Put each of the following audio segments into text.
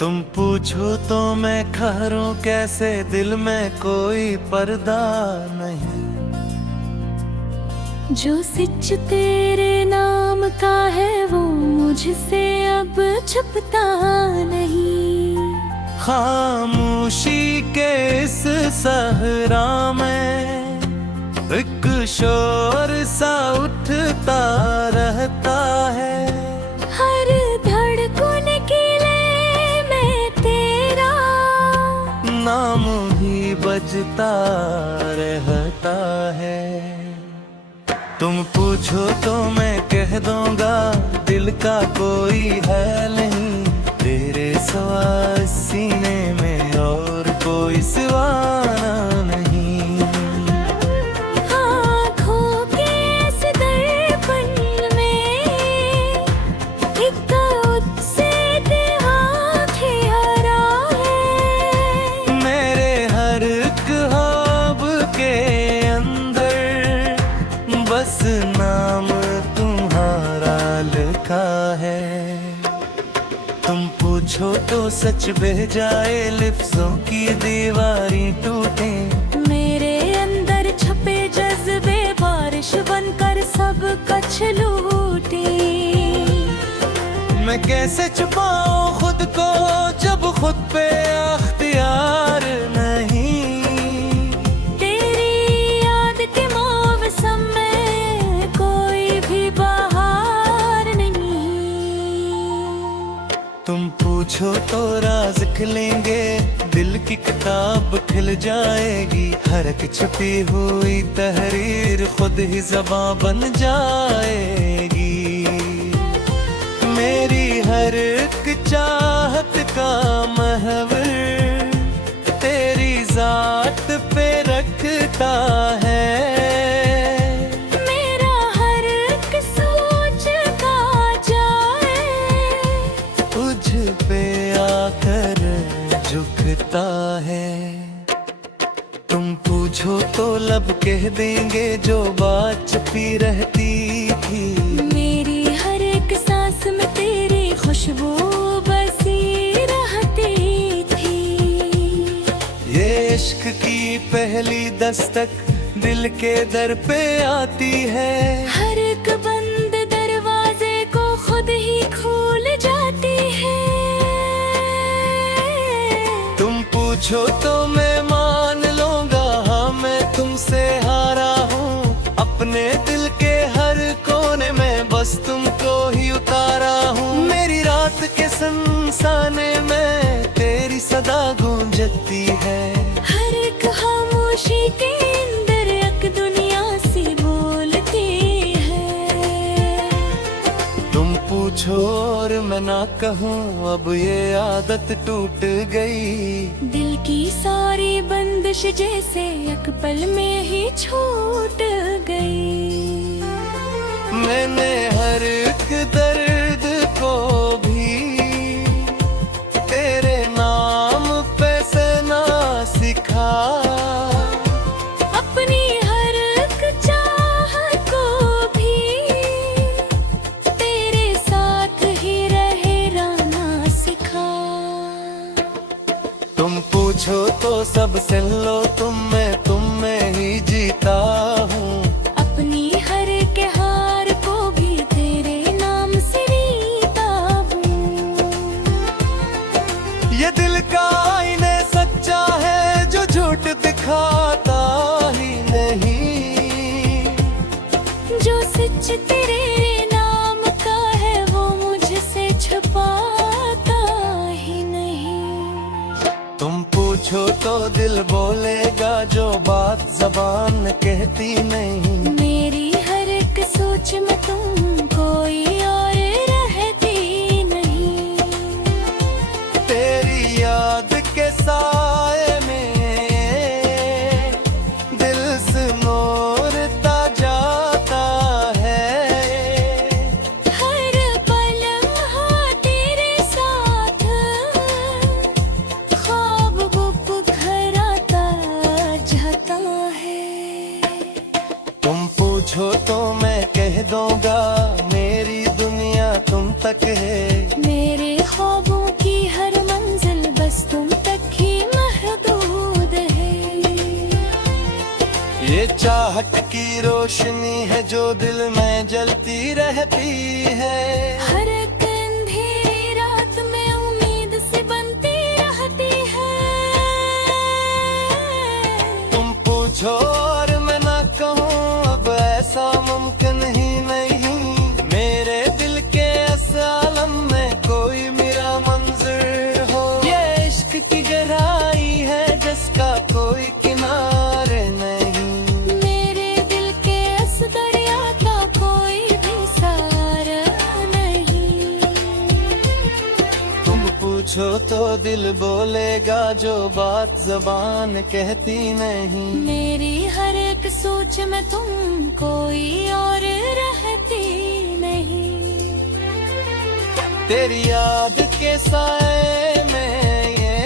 तुम पूछो तो मैं खरूं कैसे, दिल में कोई पर्दा नहीं। जो सच तेरे नाम का है वो मुझसे अब छुपता नहीं। खामोशी के इस सहरा में एक शोर सा उठता रहता है। हर धड़कन के लिए मैं तेरा नाम ही बजता रहता है। तुम पूछो तो मैं कह दूंगा, दिल का कोई है नहीं तेरे सिवा सीने में, और कोई सिवा नहीं। आँखों के इस दर्पण में एक तुझसे आँखें हरा है। मेरे हर ख्वाब के अंदर बस नाम तुम्हारा लिखा है। तुम पूछो तो सच बह जाए, लिफ्ज़ों की दीवारें टूटे। मेरे अंदर छुपे जज्बे बारिश बनकर सब कुछ लूटे। मैं कैसे छुपाऊं खुद को जब खुद पे अख्तियार नहीं। तेरी याद के मौसम में कोई भी बहार नहीं। तुम पूछो तो राज खिलेंगे, दिल की किताब खिल जाएगी। हर एक छुपी हुई तहरीर खुद ही ज़बां बन जाएगी। मेरी हर एक चाहत का महवर तेरी ज़ात पे रखता है। मेरा हर एक सोच का जाए तुझ पे आकर झुकता है। तुम पूछो तो लब कह देंगे जो बात छुपी रहती थी। मेरी हर एक सांस में तेरी खुशबू बसी रहती थी। ये इश्क की पहली दस्तक दिल के दर पे आती है। हर एक बंद दरवाजे को खुद ही खोल जाती है। तुम पूछो तो मैं मान लूंगा, हाँ मैं तुमसे हारा हूँ। अपने दिल के हर कोने में बस तुमको ही उतारा हूँ। मेरी रात के संसाने में तेरी सदा गूंजती है। हर एक खामोशी के अंदर एक दुनिया सी बोलती है। तुम पूछो और मैं ना कहूँ, अब ये आदत टूट गई। दिल की सारी बंदिश जैसे एक पल में ही छूट गई। मैंने हर एक दर्द को भी तेरे नाम पे से ना सिखा। अपनी हर एक चाहत को भी तेरे साथ ही रहे रहना सिखा। तुम पूछो तो सब सुन लो, तुम में ही जीता हूँ। अपनी हर के हार को भी तेरे नाम से रीता हूँ। ये दिल का आईने सच्चा है जो झूठ दिखाता ही नहीं। जो सच तेरे नाम का है वो मुझसे छुपाता ही नहीं। तुम पूछो तो दिल बोलेगा जो बात ज़बान कहती नहीं। मेरी हर एक सोच में तुम कोई और रहती नहीं। तेरी याद के साए में दिल सिमोरता जाता है। हर पल हाँ तेरे साथ ख्वाब बुक घर आता जाता है। तुम पूछो तो मैं कह दूंगा, मेरी दुनिया तुम तक है। मेरे ख्वाबों की हर मंजिल ये चाहत की रोशनी है जो दिल में जलती रहती है। हर एक अंधेरी रात में उम्मीद से बनती रहती है। तुम पूछो और मैं ना कहूँ, अब ऐसा मुमकिन ही नहीं। मेरे दिल के इस आलम में कोई मेरा मंजर हो। ये इश्क की गहराई है जिसका कोई किनारे नहीं। मेरे दिल के इस दरिया का कोई भी सहारा नहीं। तुम पूछो तो दिल बोलेगा जो बात जबान कहती नहीं। मेरी हर एक सोच में तुम कोई और रहती नहीं। तेरी याद के साए में ये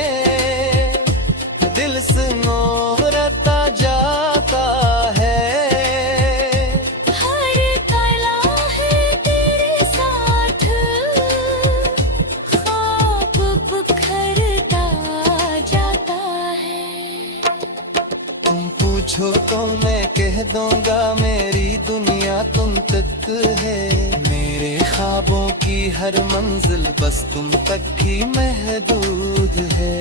दिल सिमरता जाता है। हर कला है तेरे साथ, ख्वाब बिखरता जाता है। तुम पूछो तो मैं कह दूंगा मेरी दुनिया तुम तक है। मेरे ख्वाबों की हर मंजिल बस तुम तक ही महदूद है।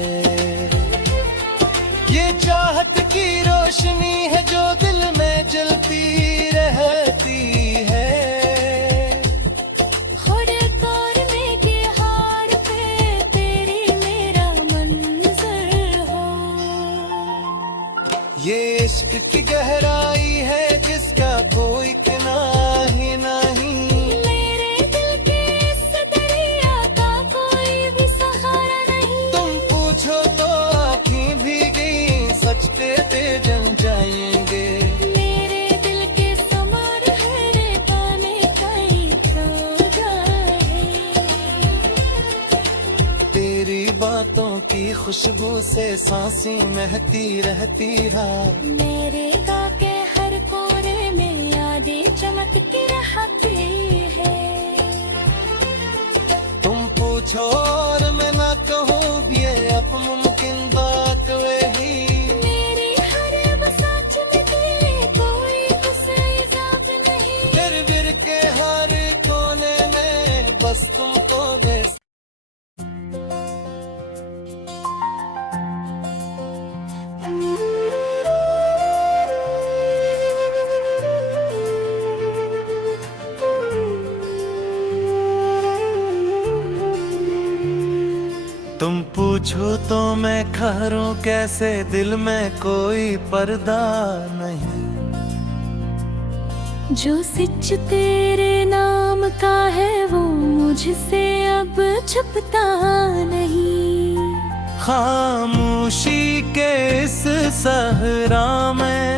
ये चाहत की रोशनी है जो दिल में जलती रहती है। खुद करने के हार पे तेरी मेरा मंजर हो। ये इश्क की गहराई है जिसका कोई किनारा ही नहीं। मेरे दिल के इस दरिया का कोई भी सहारा नहीं। तुम पूछो तो आँखें भीगी सच पे जम जाएंगे। मेरे दिल के समरहरे पाने कहीं खो जाए। तेरी बातों की खुशबू से सांसें महकती रहती है। मेरे गाँव के हर कोने में यादें चमक के रहती है। तुम पूछो और मैं ना कहूँ ये अब मुमकिन बात वही। मेरी हर बसाच में तेरे कोई गुस्से इजाब नहीं। फिर के हर कोने में बस तुमको बेस। तुम पूछो तो मैं खरूं कैसे दिल में कोई पर्दा नहीं। जो सच तेरे नाम का है वो मुझसे अब छुपता नहीं। खामोशी के इस सहरा में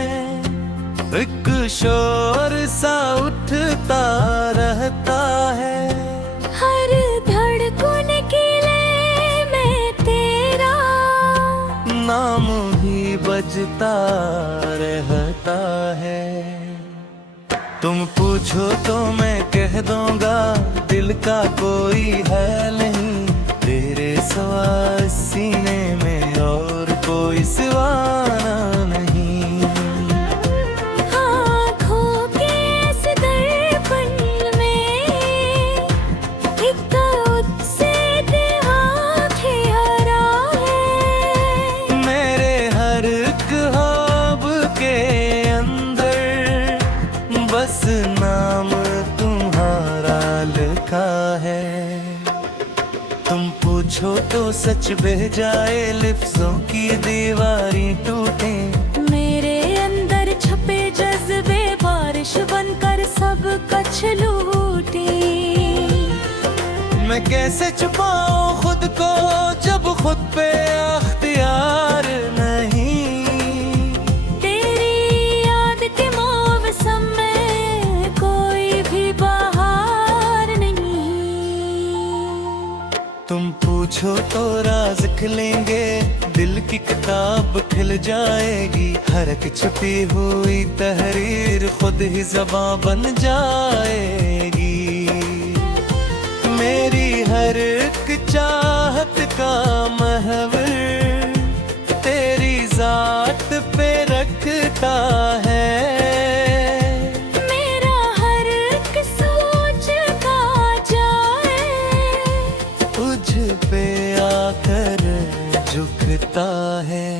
एक शोर सा उठता रहता है। हर धड़कन के लिए मैं तेरा नाम ही बजता रहता है। तुम पूछो तो मैं कह दूंगा दिल का कोई है नहीं। तेरे सिवा सीने में और कोई सिवाना नहीं। आँखों के इस दर्पण में एक तुझसे आँखें हरा है। मेरे हर ख्वाब के अंदर बस नाम तुम्हारा लिखा है। तुम पूछो तो सच बह जाए लिफ्ज़ों की दीवारें टूटे। मेरे अंदर छपे जज्बे बारिश बनकर सब कुछ लूटे। मैं कैसे छुपाऊं खुद को जब खुद पे अख्तियार नहीं। तेरी याद के मौसम में कोई भी बहार नहीं। तुम पूछो तो राज खिलेंगे दिल की किताब खिल जाएगी। हर एक छुपी हुई तहरीर खुद ही ज़बां बन जाएगी। मेरी हर एक चाहत का महवर तेरी जात पे रखता है। तुझ पे आकर झुकता है।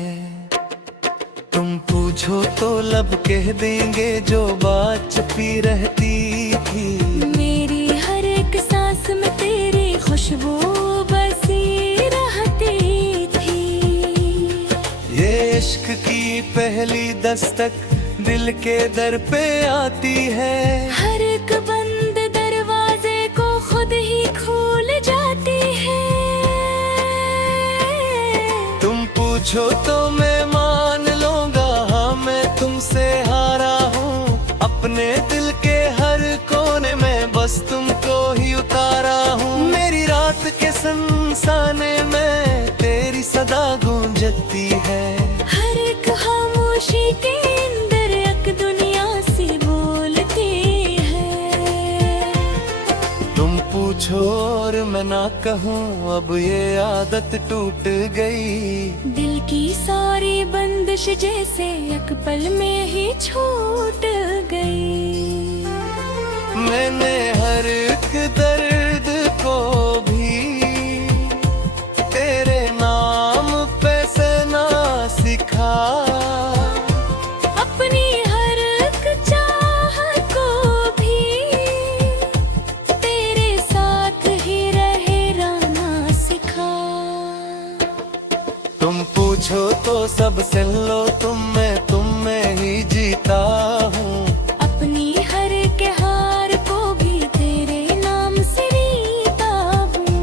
तुम पूछो तो लब कह देंगे जो बात छुपी रहती थी। मेरी हर एक सांस में तेरी खुशबू बसी रहती थी। ये इश्क की पहली दस्तक दिल के दर पे आती है। हर एक बंद दरवाजे को खुद ही खोल जाती है। तुम पूछो तो मैं मान लूंगा, हाँ मैं तुमसे हारा हूँ। अपने दिल के हर कोने में बस तुमको ही उतारा हूँ। मेरी रात के सनसाने में तेरी सदा गूंजती है। हर एक खामोशी के अंदर एक दुनिया सी बोलती है। तुम पूछो और मैं ना कहूँ, अब ये आदत टूट गई। दिल की सारी बंदिश जैसे एक पल में ही छूट गई। मैंने हर एक दर्द को भी तेरे नाम पे सहना सिखा। अपनी हर एक चाहत को भी तेरे साथ ही रहना सिखा। तुम पूछो तो सब सुन लो, तुम में ही जीता हूँ। अपनी हर एक हार को भी तेरे नाम से जीता हूँ।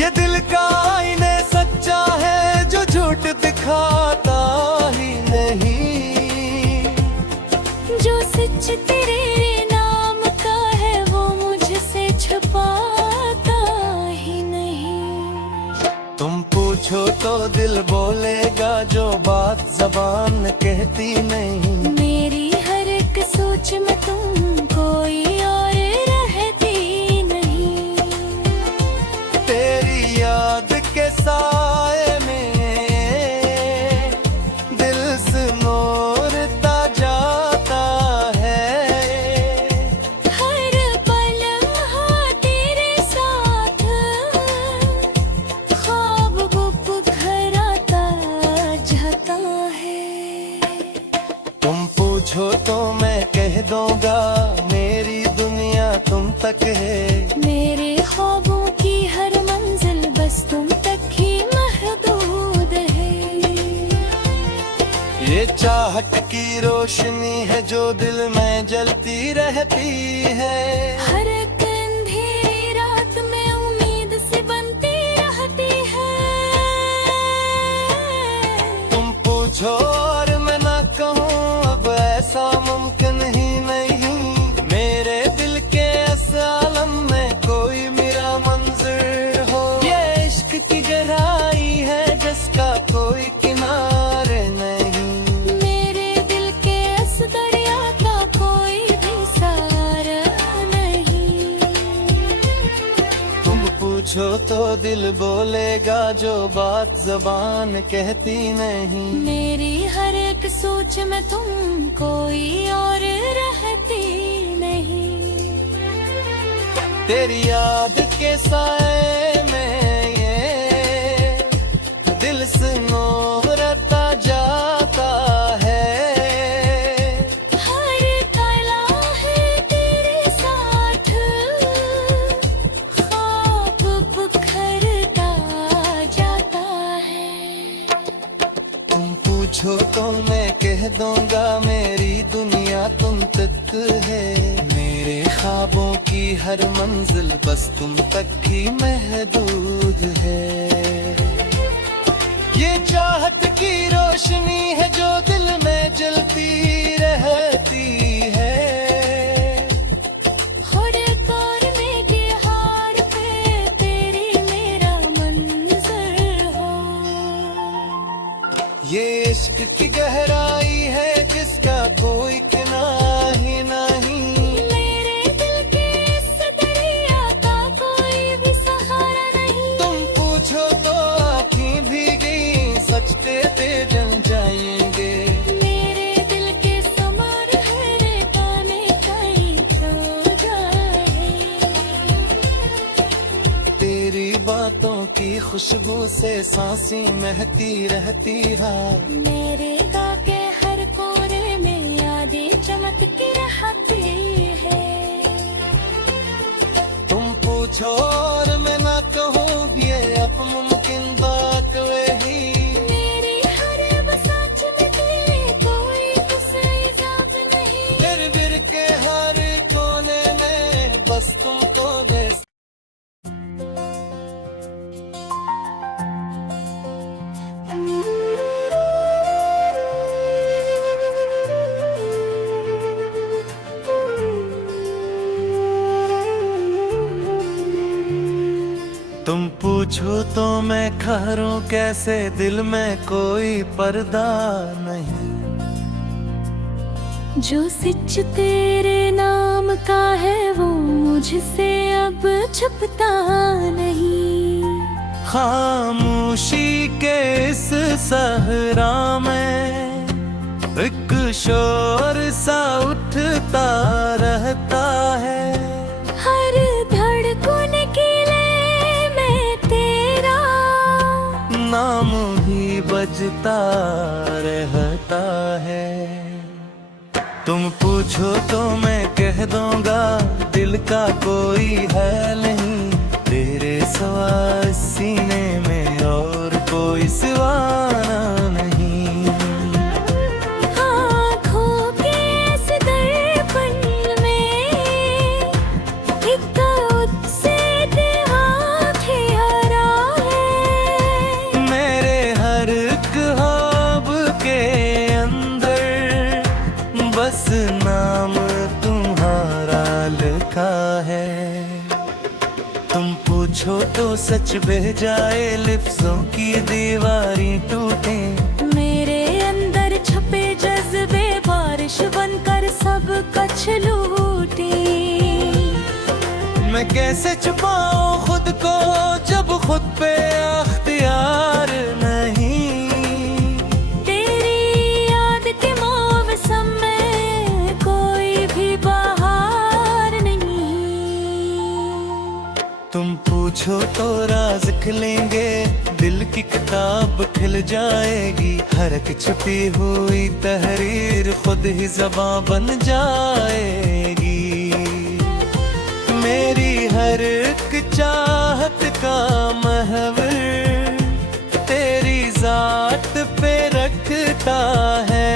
ये दिल का आईने सच्चा है जो झूठ दिखाता ही नहीं। जो सच तेरे नाम का है वो मुझसे छुपाता ही नहीं। तुम पूछो तो दिल बोलेगा जो बात जबान कहती नहीं। मेरी हर एक सोच में तुम कोई और रहती नहीं। तेरी याद के साए में दिल सिमोरता जाता है। हर पल हाँ तेरे साथ ख्वाब गुप घर आता जाता है। तुम पूछो तो मैं कह दूंगा, मेरी दुनिया तुम तक है। मेरे ख्वाबों की हर मंजिल बस तुम तक ही महदूद है। ये चाहत की रोशनी है जो दिल में जलती रहती है। हर एक अंधेरी रात में उम्मीद से बनती रहती है। तुम पूछो और मैं ना कहूँ, अब ऐसा मुमकिन ही नहीं। मेरे दिल के इस आलम में कोई मेरा मंजर हो। ये इश्क की गहराई है जिसका कोई किनारे नहीं। मेरे दिल के इस दरिया का कोई भी सहारा नहीं। तुम पूछो तो दिल बोलेगा जो बात जबान कहती नहीं। मेरी हर एक सोच में तुम कोई और रहती नहीं। तेरी याद के साए में ये दिल से नोरता जाता है। हर ताला है तेरे साथ ख्वाब बिखरता जाता है। तुम पूछो तो मैं कह दूंगा, मेरी दुनिया तुम तक है। मेरे ख्वाबों की हर मंजिल बस तुम तक ही महदूद है। ये चाहत की रोशनी है जो दिल में जलती रहती है। हर कोने के हार पे तेरी मेरा मंजर हो। ये इश्क की गहराई है जिसका कोई किनारा ही नहीं। मेरे दिल के इस दरिया का कोई भी सहारा नहीं। तुम पूछो तो आँखें भीगी सच कहते जल जाएंगे। मेरे दिल के समार है पाने कहीं खो जाए। की खुशबू से सांसें महती रहती है। मेरे गाँव के हर कोने में यादें चमकती रहती है। तुम पूछो और मैं ना कहूँ, ये अब मुमकिन बात वही। मेरी हर बसात में तेरे कोई दूसरा हिसाब नहीं। फिर के हर कोने में बस तुमको दे। तुम पूछो तो मैं खरूं कैसे, दिल में कोई पर्दा नहीं। जो सच तेरे नाम का है वो मुझसे अब छुपता नहीं। खामोशी के इस सहरा में एक शोर सा उठता रहता है। हर धड़कन के लिए मैं तेरा नाम भी बजता रहता है। तुम पूछो तो मैं कह दूंगा, दिल का कोई है नहीं तेरे सिवा सीने में, और कोई सिवाना नहीं। आँखों के इस दर्पण में एक तुझसे आँखें हरा है। मेरे हर ख्वाब के अंदर बस नाम तुम्हारा लिखा है। तुम पूछो तो सच बह जाए, लिफ्ज़ों की दीवारें टूटे। मेरे अंदर छुपे जज्बे बारिश बनकर सब कुछ लूटे। मैं कैसे छुपाऊं खुद को जब खुद पे अख्तियार नहीं। तेरी याद के मौसम में कोई भी बहार नहीं। तुम पूछो तो राज खिलेंगे, दिल की किताब खिल जाएगी। हर एक छुपी हुई तहरीर खुद ही ज़बां बन जाएगी। मेरी हर एक चाहत का महवर तेरी जात पे रखता है।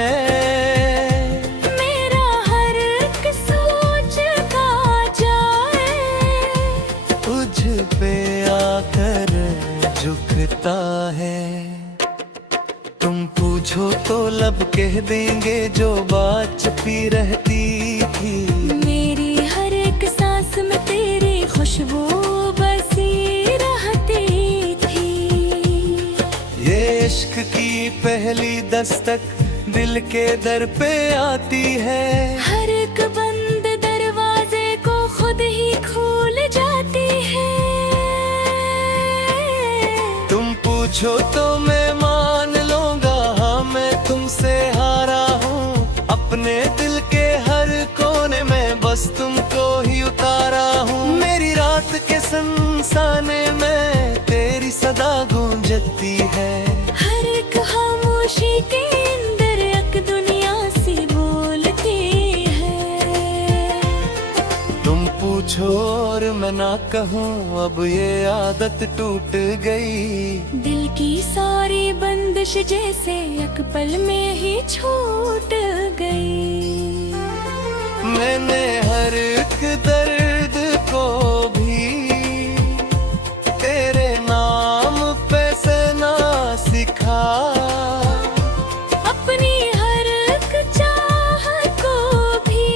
मेरा हर एक सोच का जाए तुझ पे आकर झुकता है। तुम पूछो तो लब कह देंगे जो बात छुपी रहती थी। मेरी हर एक सांस में तेरी खुशबू बसी रहती थी। ये इश्क की पहली दस्तक दिल के दर पे आती है। हर एक बंद दरवाजे को खुद ही खोल जाती है। तुम पूछो तो मैं मान लूंगा, हाँ मैं तुमसे हारा हूँ। अपने दिल के हर कोने में बस तुमको ही उतारा हूँ। मेरी रात के सनसाने में तेरी सदा गूंजती है। हर एक खामोशी के अंदर एक दुनिया सी बोलती है। तुम पूछो और मैं ना कहूँ, अब ये आदत टूट गई। दिल की सारी बंदिश जैसे एक पल में ही छूट गई। मैंने हर एक दर्द को भी तेरे नाम पे सहना सिखा। अपनी हर एक चाहत को भी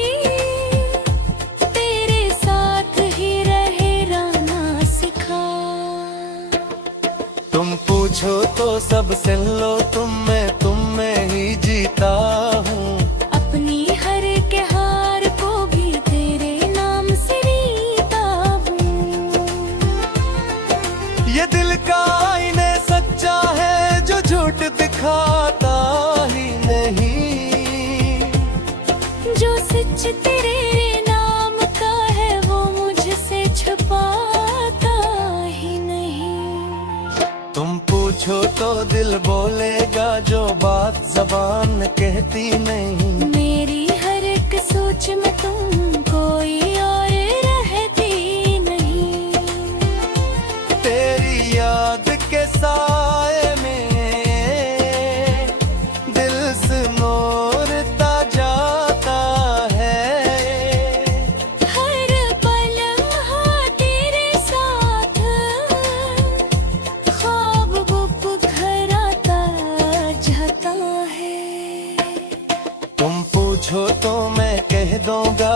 तेरे साथ ही रहना सिखा। तुम पूछो तो सब सुन लो, तुम में ही जीता हूँ। अपनी हर एक हार को भी तेरे नाम से रीता हूँ। ये दिल का आईने सच्चा है जो झूठ दिखाता ही नहीं। जो सच तेरे नाम का है वो मुझसे छुपाता ही नहीं। पूछो तो दिल बोलेगा जो बात ज़बान कहती नहीं। मेरी हर एक सोच में तुम कोई और रहती नहीं। तेरी याद के साए में दिल सिमोरता जाता है। हर पल हाँ तेरे साथ ख्वाब वो घर आता जाता है। तुम पूछो तो मैं कह दूंगा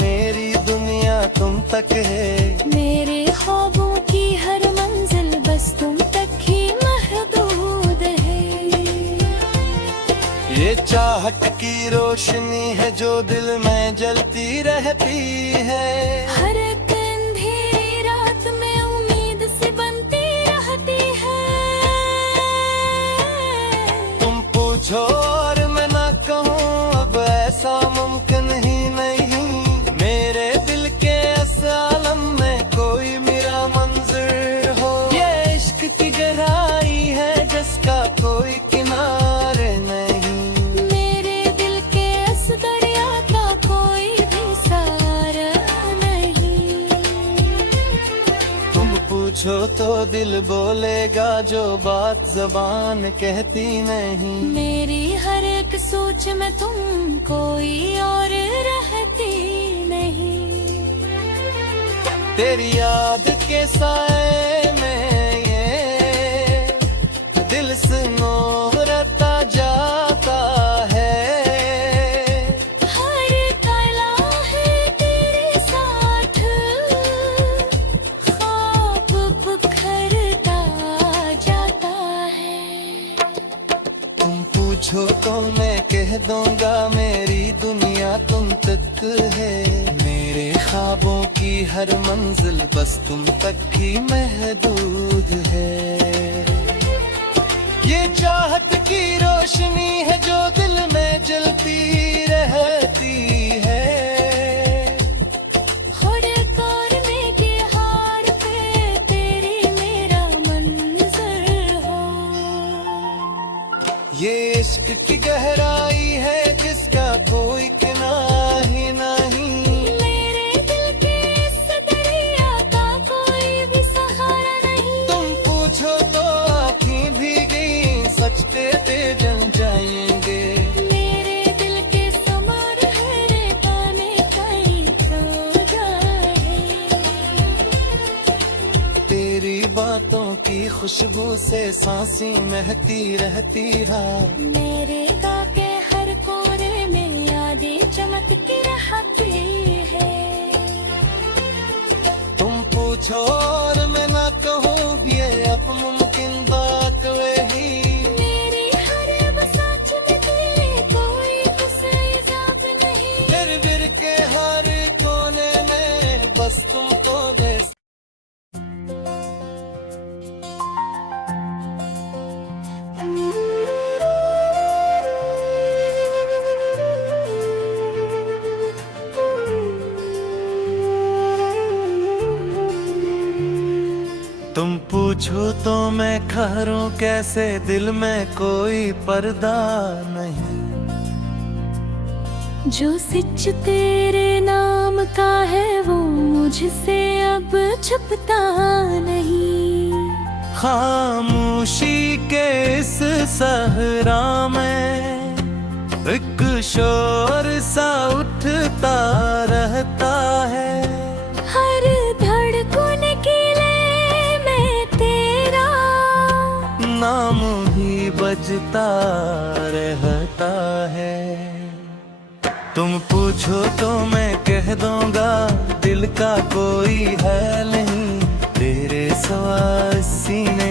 मेरी दुनिया तुम तक है। मेरे ख्वाबों की हर मंजिल बस तुम तक ही महदूद है। ये चाहत की रोशनी है जो दिल में जलती रहती है। हर एक अंधेरी रात में उम्मीद से बनती रहती है। तुम पूछो और मैं ना कहूँ अब ऐसा मुमकिन ही नहीं। मेरे दिल के इस आलम में कोई मेरा मंजर हो। ये इश्क की गहराई है जिसका कोई किनारे नहीं। मेरे दिल के इस दरिया का कोई भी सहारा नहीं। तुम पूछो तो दिल बोलेगा जो बात ज़बान कहती नहीं। मेरी हर एक सोच में तुम कोई और रहती नहीं। तेरी याद के साए में ये दिल सिमोरता जाता है। हर कला है तेरे साथ ख्वाब बिखरता जाता है। तुम पूछो तो मैं कह दूंगा मेरी दुनिया तुम तक है। मेरे ख्वाबों की हर मंजिल बस तुम तक ही महदूद है। ये चाहत की रोशनी है जो दिल में जलती रहती है। हर करने के हार पे तेरी मेरा मंजर हो। ये इश्क की गहराई है जिसका कोई किनारा ही नहीं। मेरे दिल के इस दरिया का कोई भी सहारा नहीं। तुम पूछो तो आँखें भीगी सच कहते जल जाएंगे। मेरे दिल के सुनहरे पाने कहीं खो जाए। तेरी बातों की खुशबू से सांसें महकती रहती है। मेरे गा के हर कोरे में यादें चमकती रहती है। तुम पूछो और मैं ना कहूँ ये अब मुमकिन बात वही। मेरी हर बसाच में तेरे कोई दूसरे हिसाब नहीं। फिर के हर कोने में बस तुमको दे। तुम पूछो तो मैं खरूं कैसे दिल में कोई पर्दा नहीं। जो सच तेरे नाम का है वो मुझसे अब छुपता नहीं। खामोशी के इस सहरा में एक शोर सा उठता रहता है। हर धड़कन के लिए मैं तेरा नाम ही बजता रहता है। तुम पूछो तो मैं कह दूंगा दिल का कोई है नहीं। तेरे सवा सीने